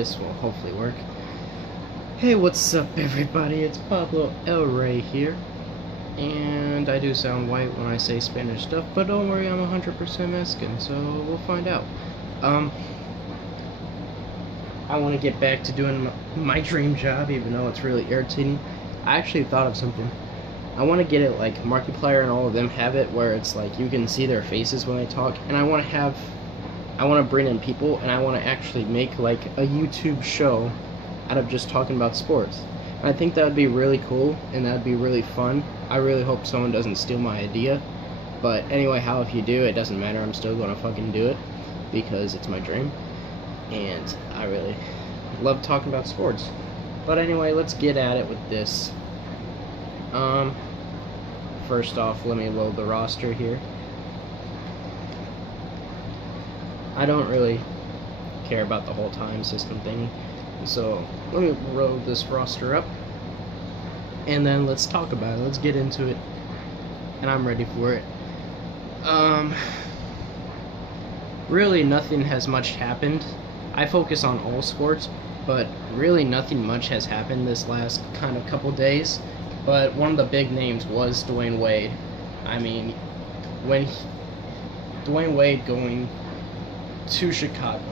this will hopefully work. Hey, what's up everybody? It's Pablo El Rey here. And I do sound white when I say Spanish stuff, but don't worry, I'm 100% Mexican, so we'll find out. I want to get back to doing my dream job, even though it's really irritating. I actually thought of something. I want to get it like Markiplier and all of them have it, where it's like you can see their faces when they talk, and I want to bring in people, and I want to actually make like a YouTube show out of just talking about sports. And I think that would be really cool, and that would be really fun. I really hope someone doesn't steal my idea. But anyway, how if you do, it doesn't matter. I'm still going to fucking do it because it's my dream. And I really love talking about sports. But anyway, let's get at it with this. First off, let me load the roster here. I don't really care about the whole time system thingy. So let me load this roster up. And then let's talk about it. Let's get into it. And I'm ready for it. Really nothing has much happened. I focus on all sports, but really nothing much has happened this last kind of couple days. But one of the big names was Dwayne Wade. I mean, Dwayne Wade going to Chicago.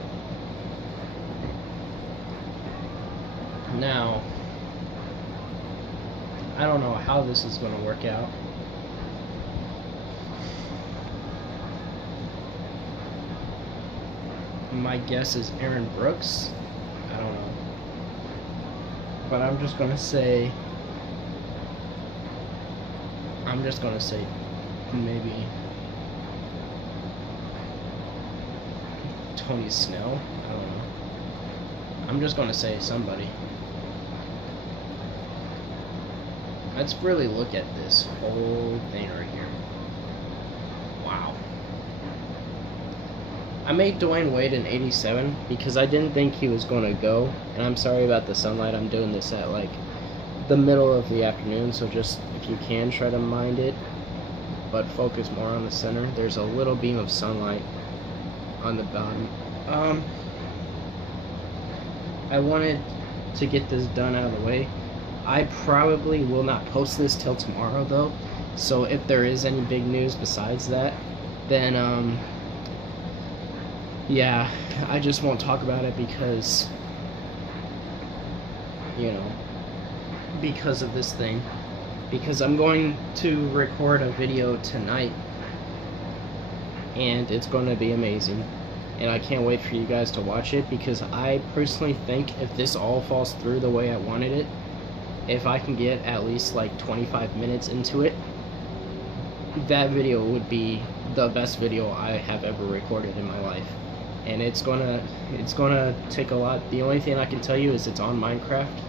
Now, I don't know how this is going to work out. My guess is Aaron Brooks. I don't know. But I'm just going to say maybe Tony Snell. I don't know. I'm just going to say somebody. Let's really look at this whole thing right here. Wow. I made Dwayne Wade in 87 because I didn't think he was going to go. And I'm sorry about the sunlight. I'm doing this at like the middle of the afternoon, so just if you can try to mind it, but focus more on the center. There's a little beam of sunlight on the bottom. I wanted to get this done out of the way. I probably will not post this till tomorrow though, so if there is any big news besides that, then yeah, I just won't talk about it because, you know, because of this thing. Because I'm going to record a video tonight, and it's going to be amazing. And I can't wait for you guys to watch it, because I personally think if this all falls through the way I wanted it, if I can get at least like 25 minutes into it, that video would be the best video I have ever recorded in my life. And it's gonna take a lot. The only thing I can tell you is it's on Minecraft.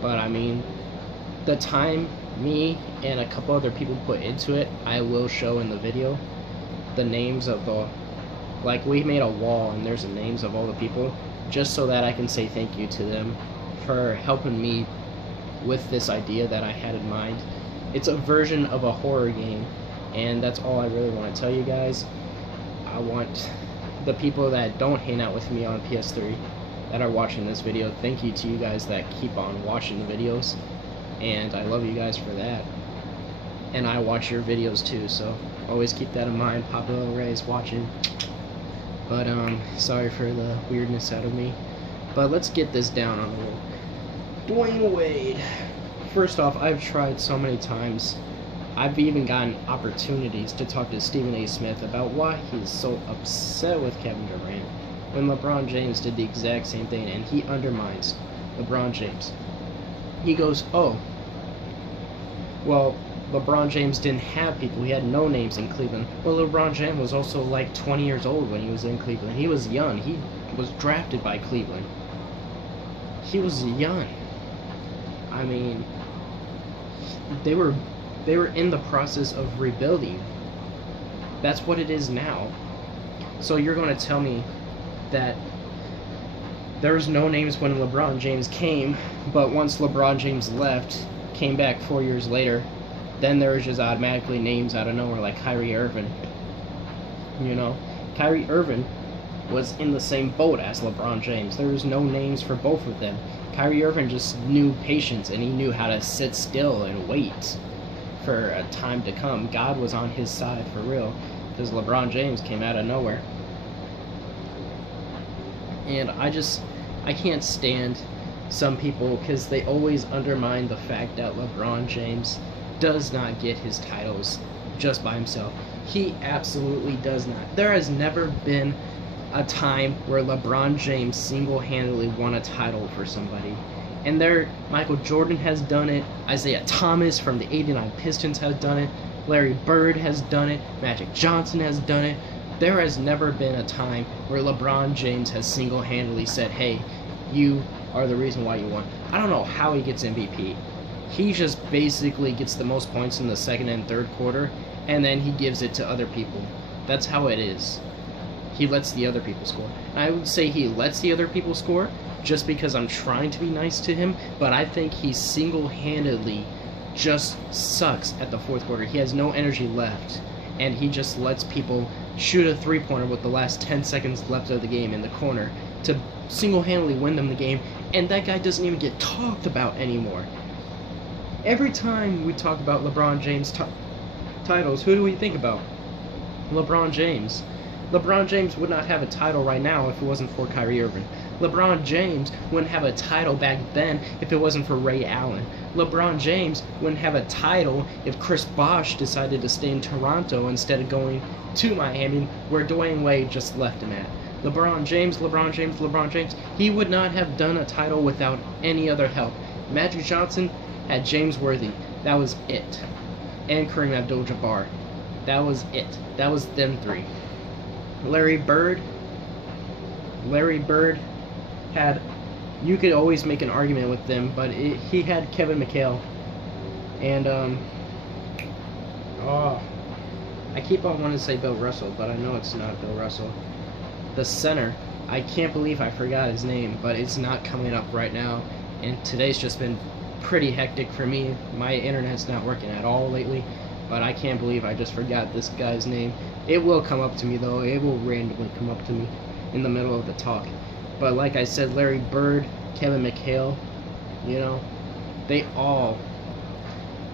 But I mean, the time me and a couple other people put into it, I will show in the video the names of the, like, we made a wall and there's the names of all the people, just so that I can say thank you to them for helping me with this idea that I had in mind. It's a version of a horror game, and that's all I really want to tell you guys. I want the people that don't hang out with me on PS3 that are watching this video, thank you to you guys that keep on watching the videos, and I love you guys for that. And I watch your videos too, so always keep that in mind. Pablo El Rey is watching. But sorry for the weirdness out of me. But let's get this down on the roll. Dwayne Wade. First off, I've tried so many times. I've even gotten opportunities to talk to Stephen A. Smith about why he's so upset with Kevin Durant, when LeBron James did the exact same thing, and he undermines LeBron James. He goes, oh, well, LeBron James didn't have people. He had no names in Cleveland. Well, LeBron James was also like 20 years old when he was in Cleveland. He was young. He was drafted by Cleveland. He was young. I mean, they were in the process of rebuilding. That's what it is now. So you're going to tell me that there's no names when LeBron James came, but once LeBron James left, came back 4 years later, then there was just automatically names out of nowhere, like Kyrie Irving. You know, Kyrie Irving was in the same boat as LeBron James. There was no names for both of them. Kyrie Irving just knew patience, and he knew how to sit still and wait for a time to come. God was on his side for real, because LeBron James came out of nowhere. And I can't stand some people because they always undermine the fact that LeBron James does not get his titles just by himself. He absolutely does not. There has never been a time where LeBron James single-handedly won a title for somebody. And Michael Jordan has done it, Isaiah Thomas from the '89 Pistons has done it, Larry Bird has done it, Magic Johnson has done it. There has never been a time where LeBron James has single-handedly said, hey, you are the reason why you won. I don't know how he gets MVP. He just basically gets the most points in the second and third quarter, and then he gives it to other people. That's how it is. He lets the other people score. I would say he lets the other people score just because I'm trying to be nice to him, but I think he single-handedly just sucks at the fourth quarter. He has no energy left, and he just lets people shoot a three-pointer with the last 10 seconds left of the game in the corner to single-handedly win them the game, and that guy doesn't even get talked about anymore. Every time we talk about LeBron James titles, who do we think about? LeBron James. LeBron James would not have a title right now if it wasn't for Kyrie Irving. LeBron James wouldn't have a title back then if it wasn't for Ray Allen. LeBron James wouldn't have a title if Chris Bosh decided to stay in Toronto instead of going to Miami, where Dwayne Wade just left him at. LeBron James, he would not have done a title without any other help. Magic Johnson had James Worthy. That was it. And Kareem Abdul-Jabbar. That was it. That was them three. Larry Bird had, you could always make an argument with them, but he had Kevin McHale. And, I keep on wanting to say Bill Russell, but I know it's not Bill Russell. The center, I can't believe I forgot his name, but it's not coming up right now, and today's just been pretty hectic for me. My internet's not working at all lately, but I can't believe I just forgot this guy's name. It will come up to me, though. It will randomly come up to me in the middle of the talk. But like I said, Larry Bird, Kevin McHale, you know, they all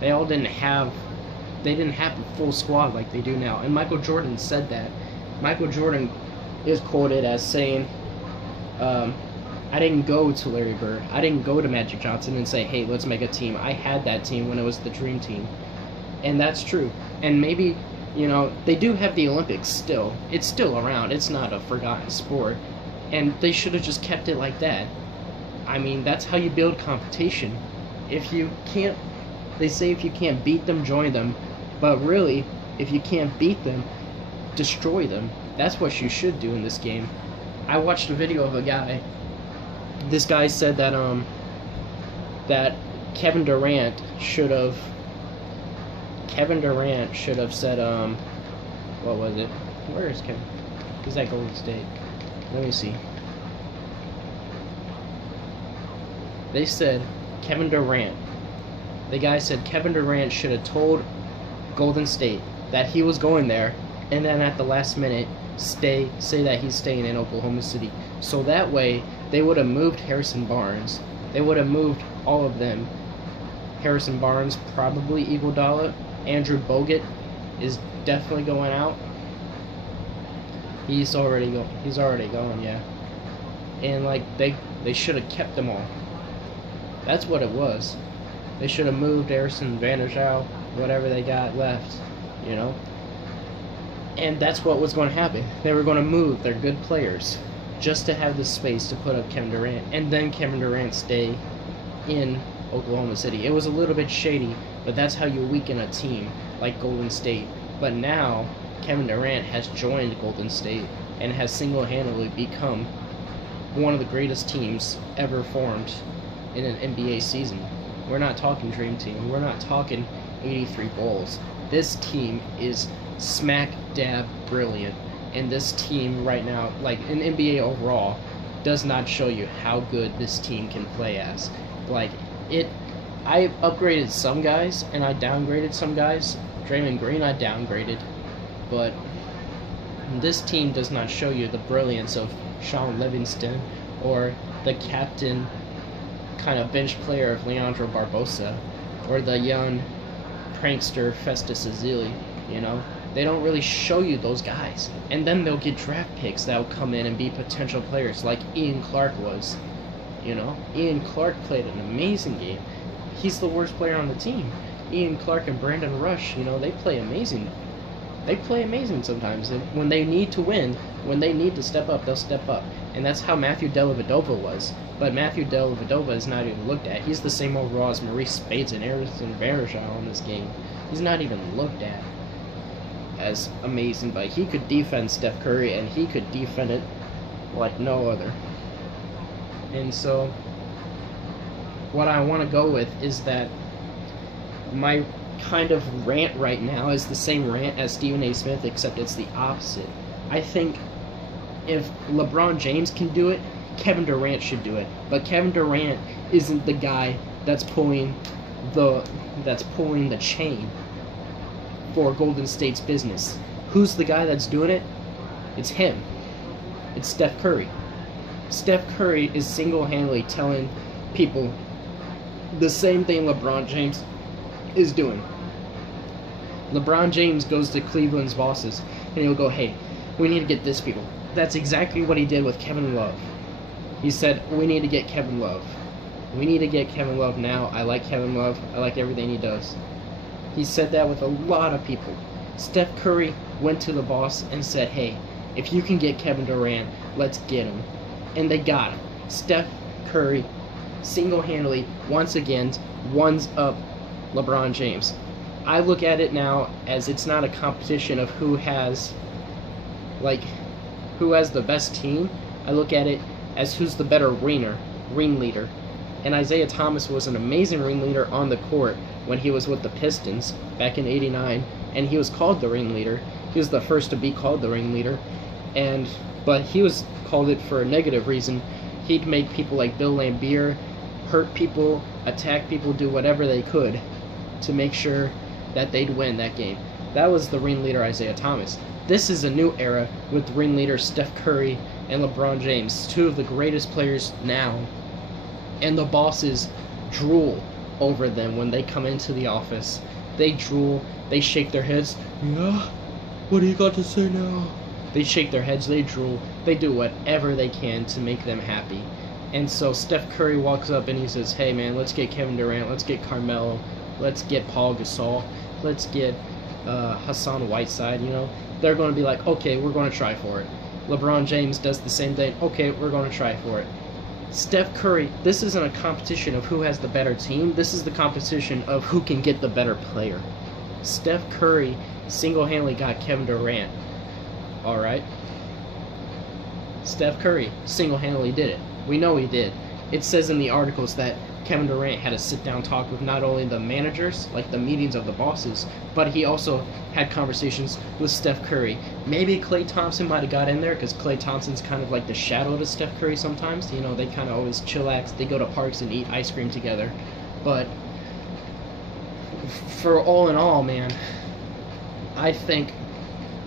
didn't have a full squad like they do now. And Michael Jordan said that. Michael Jordan is quoted as saying, I didn't go to Larry Bird. I didn't go to Magic Johnson and say, hey, let's make a team. I had that team when it was the Dream Team. And that's true. And maybe, you know, they do have the Olympics still. It's still around. It's not a forgotten sport. And they should have just kept it like that. I mean, that's how you build competition. If you can't, they say if you can't beat them, join them. But really, if you can't beat them, destroy them. That's what you should do in this game. I watched a video of a guy. This guy said that that Kevin Durant should have said what was it? Where is Kevin? He's at Golden State. Let me see. They said Kevin Durant. The guy said Kevin Durant should have told Golden State that he was going there, and then at the last minute say that he's staying in Oklahoma City. So that way they would have moved Harrison Barnes. They would have moved all of them. Harrison Barnes, probably Iguodala. Andrew Bogut is definitely going out. He's already gone, yeah. And like they should have kept them all. That's what it was. They should have moved Harrison, Vanderjagt, whatever they got left, you know. And that's what was going to happen. They were going to move their good players just to have the space to put up Kevin Durant, and then Kevin Durant stay in Oklahoma City. It was a little bit shady, but that's how you weaken a team like Golden State. But now Kevin Durant has joined Golden State and has single-handedly become one of the greatest teams ever formed in an NBA season. We're not talking Dream Team. We're not talking 83 Bulls. This team is smack dab brilliant. And this team right now, like in NBA overall, does not show you how good this team can play as. Like, I upgraded some guys and I downgraded some guys. Draymond Green I downgraded, but This team does not show you the brilliance of Sean Livingston or the captain kind of bench player of Leandro Barbosa or the young prankster Festus Ezeli, you know? They don't really show you those guys. And then they'll get draft picks that will come in and be potential players like Ian Clark was, you know? Ian Clark played an amazing game. He's the worst player on the team. Ian Clark and Brandon Rush, you know, they play amazing. They play amazing sometimes. And when they need to win, when they need to step up, they'll step up. And that's how Matthew Dellavedova was. But Matthew Dellavedova is not even looked at. He's the same overall as Maurice Spades and Ariston Varejao in this game. He's not even looked at as amazing, but he could defend Steph Curry, and he could defend it like no other. And so, what I want to go with is that my kind of rant right now is the same rant as Stephen A. Smith, except it's the opposite. I think if LeBron James can do it, Kevin Durant should do it. But Kevin Durant isn't the guy that's pulling the chain for Golden State's business. Who's the guy that's doing it? It's him. It's Steph Curry. Steph Curry is single-handedly telling people the same thing LeBron James is doing. LeBron James goes to Cleveland's bosses and he'll go, hey, we need to get this people. That's exactly what he did with Kevin Love. He said, we need to get Kevin Love. We need to get Kevin Love now. I like Kevin Love. I like everything he does. He said that with a lot of people. Steph Curry went to the boss and said, hey, if you can get Kevin Durant, let's get him. And they got him. Steph Curry single-handedly, once again, ones up LeBron James. I look at it now as it's not a competition of who has the best team. I look at it as who's the better ringleader. And Isaiah Thomas was an amazing ringleader on the court when he was with the Pistons back in '89, and he was called the ringleader. He was the first to be called the ringleader, but he was called it for a negative reason. He'd make people like Bill Laimbeer hurt people, attack people, do whatever they could to make sure that they'd win that game. That was the ringleader Isaiah Thomas. This is a new era with ringleader Steph Curry and LeBron James, two of the greatest players now, and the bosses drool over them when they come into the office. They drool, they shake their heads. Yeah, what do you got to say now? They shake their heads, they drool, they do whatever they can to make them happy. And so Steph Curry walks up and he says, hey man, let's get Kevin Durant, let's get Carmelo, let's get Paul Gasol, let's get Hassan Whiteside, you know. They're going to be like, okay, we're going to try for it. LeBron James does the same thing. Okay, we're going to try for it. Steph Curry, this isn't a competition of who has the better team. This is the competition of who can get the better player. Steph Curry single-handedly got Kevin Durant. All right? Steph Curry single-handedly did it. We know he did. It says in the articles that Kevin Durant had a sit-down talk with not only the managers, like the meetings of the bosses, but he also had conversations with Steph Curry. Maybe Klay Thompson might have got in there, because Klay Thompson's kind of like the shadow to Steph Curry sometimes. You know, they kind of always chillax. They go to parks and eat ice cream together. But for all in all, man, I think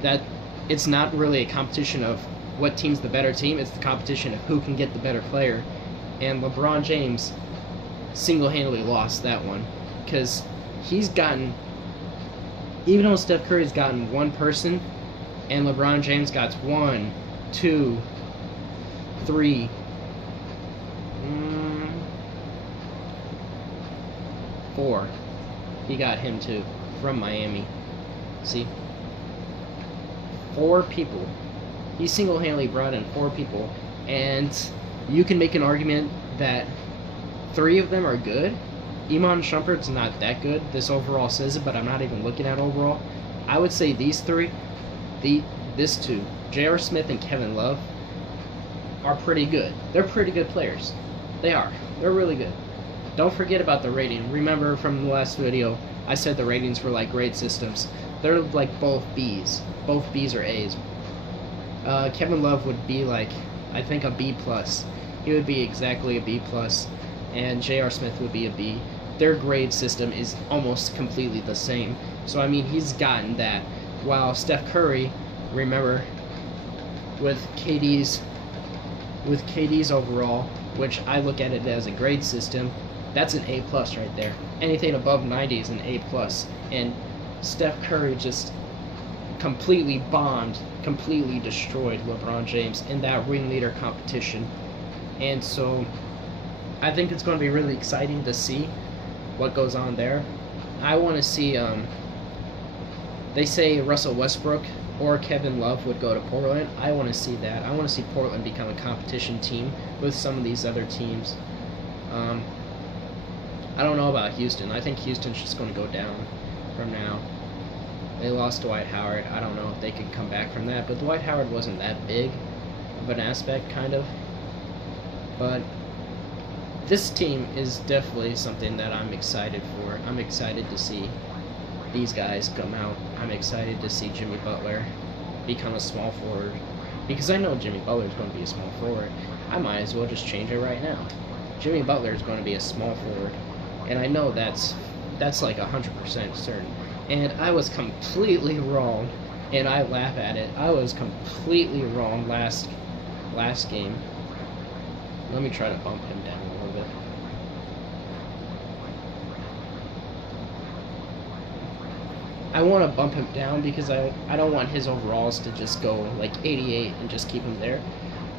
that it's not really a competition of what team's the better team. It's the competition of who can get the better player. And LeBron James single-handedly lost that one, because he's gotten, even though Steph Curry's gotten one person and LeBron James got 1, 2, 3, 4, he got him too from Miami. See, 4 people. He single-handedly brought in 4 people, and you can make an argument that 3 of them are good. Iman Shumpert's not that good. This overall says it, but I'm not even looking at overall. I would say these 3, this 2, J.R. Smith and Kevin Love, are pretty good. They're pretty good players. They are. They're really good. Don't forget about the rating. Remember from the last video, I said the ratings were like grade systems. They're like both B's. Both B's or A's. Kevin Love would be like, I think, a B+. He would be exactly a B+. And J.R. Smith would be a B. Their grade system is almost completely the same. So, I mean, he's gotten that. While Steph Curry, remember, with KD's overall, which I look at it as a grade system, that's an A+ right there. Anything above 90 is an A+. And Steph Curry just completely destroyed LeBron James in that ringleader competition. And so I think it's going to be really exciting to see what goes on there. I want to see, they say Russell Westbrook or Kevin Love would go to Portland. I want to see that. I want to see Portland become a competition team with some of these other teams. I don't know about Houston. I think Houston's just going to go down from now. They lost Dwight Howard. I don't know if they could come back from that, but Dwight Howard wasn't that big of an aspect, kind of. But this team is definitely something that I'm excited for. I'm excited to see these guys come out. I'm excited to see Jimmy Butler become a small forward, because I know Jimmy Butler is going to be a small forward. I might as well just change it right now. Jimmy Butler is going to be a small forward, and I know that's like 100% certain. And I was completely wrong, and I laugh at it. I was completely wrong last game. Let me try to bump him down a little bit. I want to bump him down because I don't want his overalls to just go like 88 and just keep him there.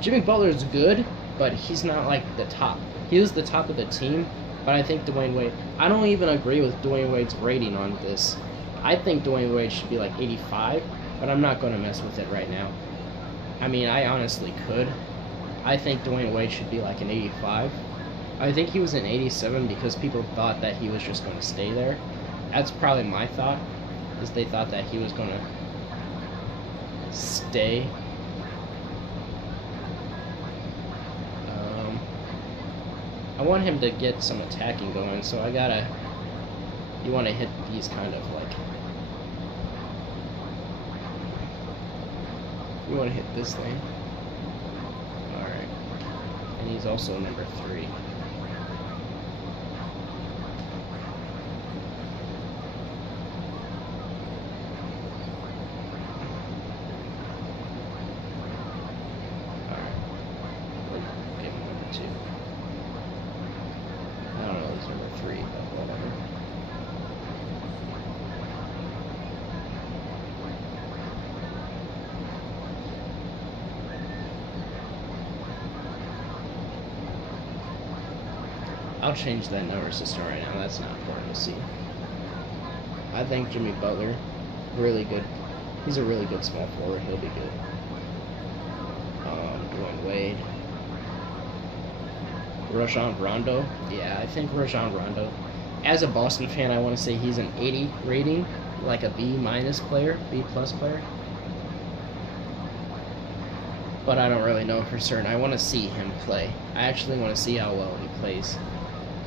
Jimmy Butler is good, but he's not like the top. He was the top of the team, but I think Dwayne Wade... I don't even agree with Dwayne Wade's rating on this. I think Dwayne Wade should be like 85, but I'm not going to mess with it right now. I mean, I honestly could. I think Dwayne Wade should be like an 85. I think he was an 87 because people thought that he was just going to stay there. That's probably my thought, is they thought that he was going to stay. I want him to get some attacking going, so you want to hit these kind of like, you want to hit this lane. Alright. And he's also number 3. Alright. Give him number 2. I don't know, he's number 3, but whatever. I'll change that number system right now. That's not important to see. I think Jimmy Butler, really good. He's a really good small forward. He'll be good. Dwayne Wade. Rajon Rondo. Yeah, I think Rajon Rondo. As a Boston fan, I want to say he's an 80 rating, like a B- player, B+ player. But I don't really know for certain. I want to see him play. I actually want to see how well he plays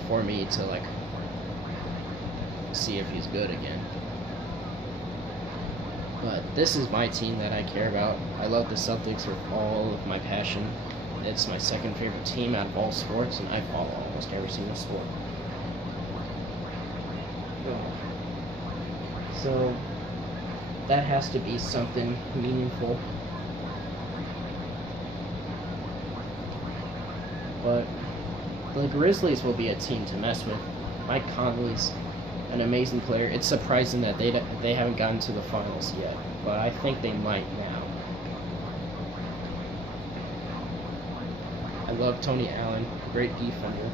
for me to like see if he's good again. But this is my team that I care about. I love the Celtics with all of my passion. It's my second favorite team out of all sports, and I follow almost every single sport. So that has to be something meaningful. But the Grizzlies will be a team to mess with. Mike Conley's an amazing player. It's surprising that they haven't gotten to the finals yet, but I think they might now. I love Tony Allen, great defender.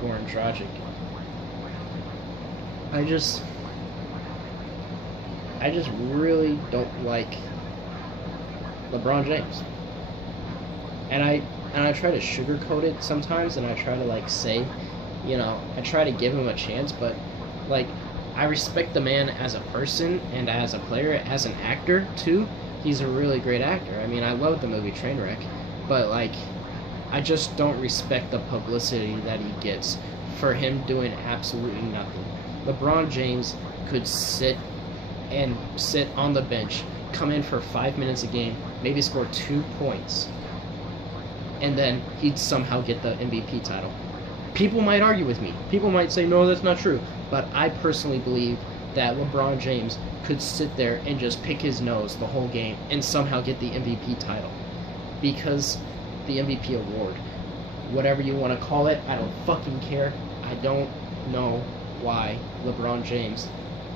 Goran Dragic. I just really don't like LeBron James. And I try to sugarcoat it sometimes, and I try to like say, you know, I try to give him a chance, but like I respect the man as a person and as a player, as an actor too. He's a really great actor. I mean, I love the movie Trainwreck, but like I just don't respect the publicity that he gets for him doing absolutely nothing. LeBron James could sit on the bench, come in for 5 minutes a game, maybe score 2 points, and then he'd somehow get the MVP title. People might argue with me. People might say, no, that's not true. But I personally believe that LeBron James could sit there and just pick his nose the whole game and somehow get the MVP title. Because the MVP award, whatever you want to call it, I don't fucking care. I don't know why LeBron James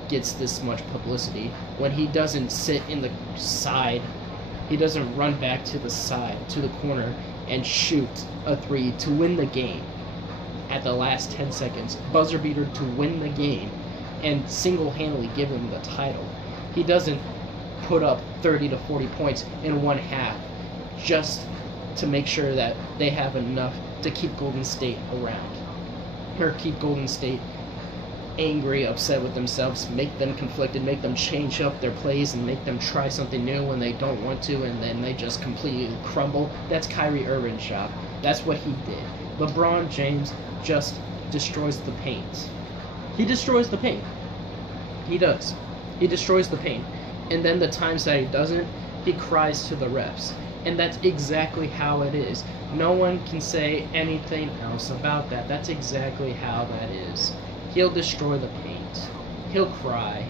gets this much publicity when he doesn't sit in the side. He doesn't run back to the side, to the corner, and shoot a three to win the game at the last 10 seconds. Buzzer beater to win the game and single-handedly give him the title. He doesn't put up 30 to 40 points in one half just to make sure that they have enough to keep Golden State around. Or keep Golden State angry, upset with themselves, make them conflicted, make them change up their plays and make them try something new when they don't want to, and then they just completely crumble. That's Kyrie Irving's job. That's what he did. LeBron James just destroys the paint. He destroys the paint. He does. He destroys the paint. And then the times that he doesn't, he cries to the refs. And that's exactly how it is. No one can say anything else about that. That's exactly how that is. He'll destroy the paint. He'll cry.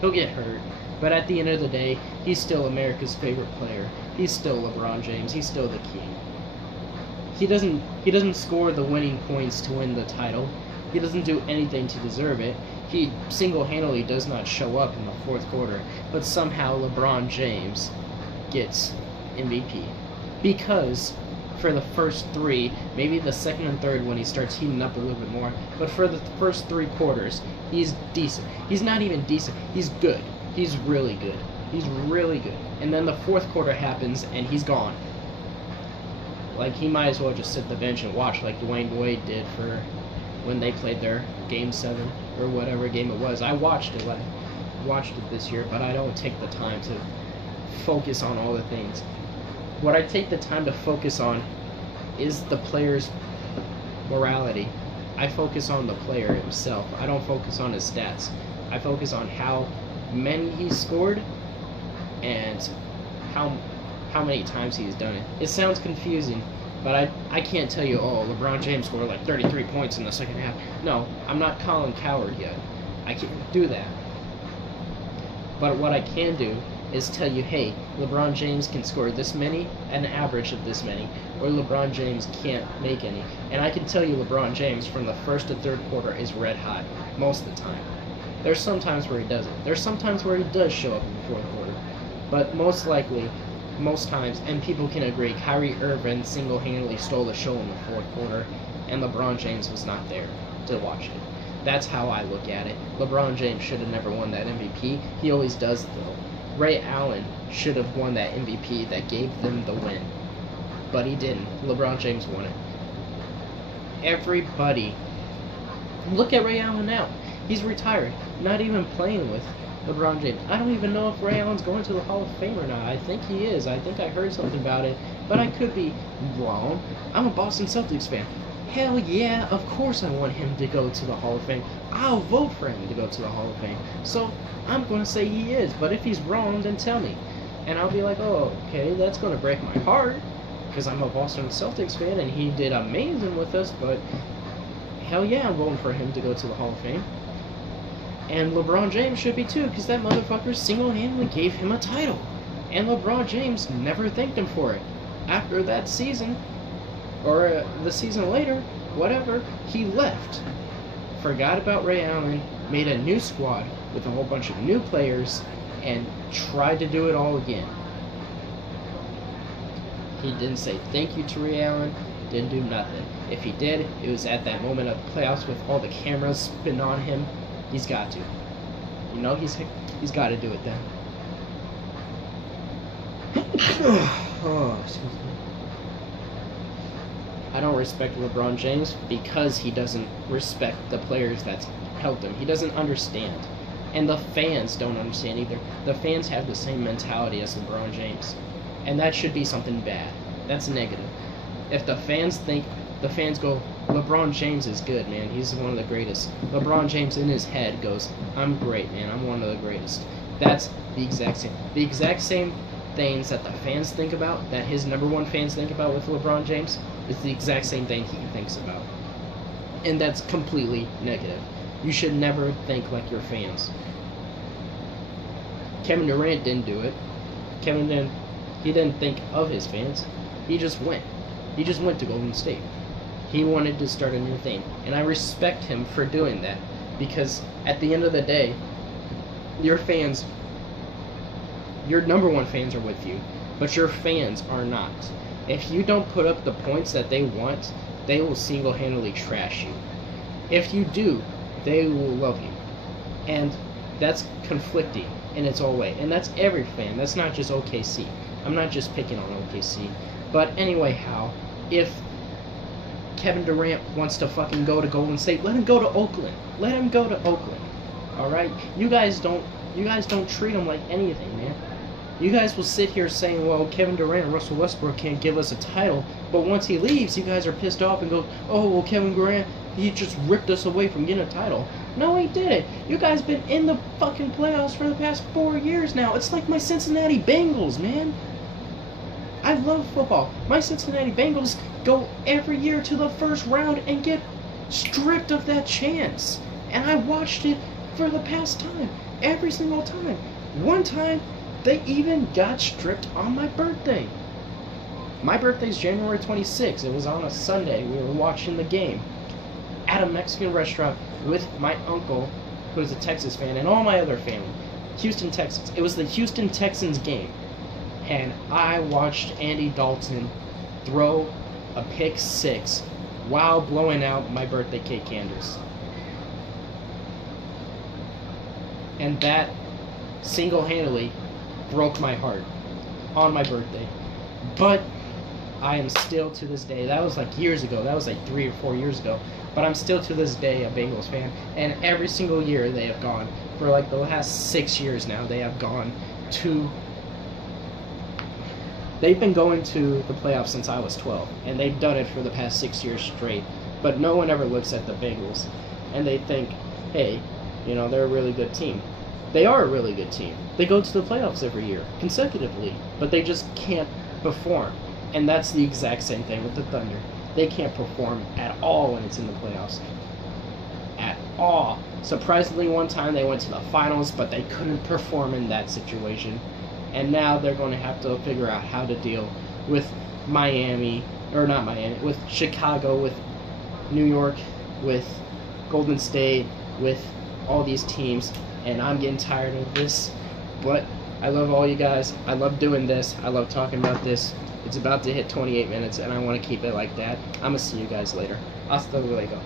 He'll get hurt. But at the end of the day, he's still America's favorite player. He's still LeBron James. He's still the king. He doesn't score the winning points to win the title. He doesn't do anything to deserve it. He single-handedly does not show up in the fourth quarter. But somehow LeBron James gets MVP. Because for the first three, maybe the second and third when he starts heating up a little bit more, but for the first 3 quarters, he's decent. He's not even decent. He's good. He's really good. He's really good. And then the fourth quarter happens, and he's gone. Like, he might as well just sit the bench and watch like Dwayne Wade did for when they played their Game 7 or whatever game it was. I watched it this year, but I don't take the time to focus on all the things. What I take the time to focus on is the player's morality. I focus on the player himself. I don't focus on his stats. I focus on how many he's scored and how many times he's done it. It sounds confusing, but I can't tell you, oh, LeBron James scored like 33 points in the second half. No, I'm not Colin Cowherd yet. I can't do that. But what I can do is tell you, hey, LeBron James can score this many, an average of this many, or LeBron James can't make any. And I can tell you LeBron James from the first to third quarter is red hot most of the time. There's some times where he doesn't. There's some times where he does show up in the fourth quarter. But most likely, most times, and people can agree, Kyrie Irving single-handedly stole the show in the fourth quarter, and LeBron James was not there to watch it. That's how I look at it. LeBron James should have never won that MVP. He always does, though. Ray Allen should have won that MVP that gave them the win. But he didn't. LeBron James won it. Everybody. Look at Ray Allen now. He's retired. Not even playing with LeBron James. I don't even know if Ray Allen's going to the Hall of Fame or not. I think he is. I think I heard something about it. But I could be wrong. I'm a Boston Celtics fan. Hell yeah, of course I want him to go to the Hall of Fame. I'll vote for him to go to the Hall of Fame. So, I'm going to say he is. But if he's wrong, then tell me. And I'll be like, oh, okay, that's going to break my heart. Because I'm a Boston Celtics fan and he did amazing with us. But, hell yeah, I'm voting for him to go to the Hall of Fame. And LeBron James should be too, because that motherfucker single-handedly gave him a title. And LeBron James never thanked him for it. After that season, or the season later, whatever, he left. Forgot about Ray Allen, made a new squad with a whole bunch of new players, and tried to do it all again. He didn't say thank you to Ray Allen, didn't do nothing. If he did, it was at that moment of the playoffs with all the cameras spinning on him. He's got to. You know, he's got to do it then. Oh, excuse me. I don't respect LeBron James because he doesn't respect the players that's helped him. He doesn't understand. And the fans don't understand either. The fans have the same mentality as LeBron James. And that should be something bad. That's negative. If the fans go, LeBron James is good, man. He's one of the greatest. LeBron James in his head goes, I'm great, man. I'm one of the greatest. That's the exact same. The exact same things that the fans think about, that his number one fans think about with LeBron James, is the exact same thing he thinks about. And that's completely negative. You should never think like your fans. Kevin Durant didn't do it. He didn't think of his fans. He just went. He just went to Golden State. He wanted to start a new thing. And I respect him for doing that. Because at the end of the day, your fans, your number one fans are with you. But your fans are not. If you don't put up the points that they want, they will single-handedly trash you. If you do, they will love you. And that's conflicting in its own way. And that's every fan. That's not just OKC. I'm not just picking on OKC. But anyway, Hal, if Kevin Durant wants to fucking go to Golden State, let him go to Oakland. Let him go to Oakland. Alright? You guys don't treat him like anything, man. You guys will sit here saying, well, Kevin Durant and Russell Westbrook can't give us a title, but once he leaves, you guys are pissed off and go, oh, well, Kevin Durant, he just ripped us away from getting a title. No, he didn't. You guys been in the fucking playoffs for the past 4 years now. It's like my Cincinnati Bengals, man. I love football. My Cincinnati Bengals go every year to the first round and get stripped of that chance. And I watched it for the past time. Every single time. One time, they even got stripped on my birthday. My birthday's January 26th. It was on a Sunday. We were watching the game at a Mexican restaurant with my uncle, who's a Texas fan, and all my other family. Houston, Texas. It was the Houston Texans game. And I watched Andy Dalton throw a pick six while blowing out my birthday cake candles. And that single-handedly broke my heart on my birthday. But I am still to this day, that was like years ago, that was like 3 or 4 years ago, but I'm still to this day a Bengals fan, and every single year they have gone, for like the last 6 years now, they have gone to, they've been going to the playoffs since I was 12, and they've done it for the past 6 years straight, but no one ever looks at the Bengals, and they think, hey, you know, they're a really good team. They are a really good team. They go to the playoffs every year, consecutively, but they just can't perform. And that's the exact same thing with the Thunder. They can't perform at all when it's in the playoffs. At all. Surprisingly, one time they went to the finals, but they couldn't perform in that situation. And now they're going to have to figure out how to deal with Miami, or not Miami, with Chicago, with New York, with Golden State, with all these teams. And I'm getting tired of this, but I love all you guys. I love doing this. I love talking about this. It's about to hit 28 minutes, and I want to keep it like that. I'm going to see you guys later. Hasta luego.